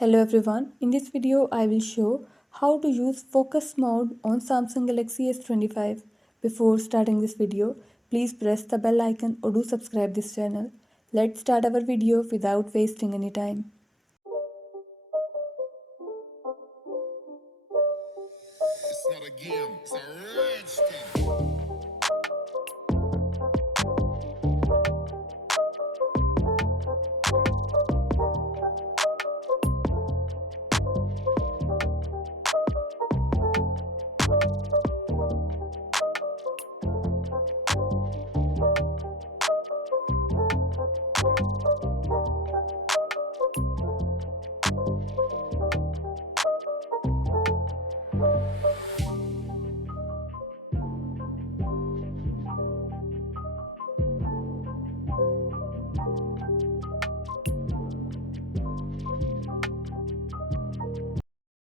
Hello everyone, in this video I will show how to use focus mode on Samsung Galaxy S25. Before starting this video, please press the bell icon or do subscribe this channel. Let's start our video without wasting any time. It's not a game, it's a rich thing.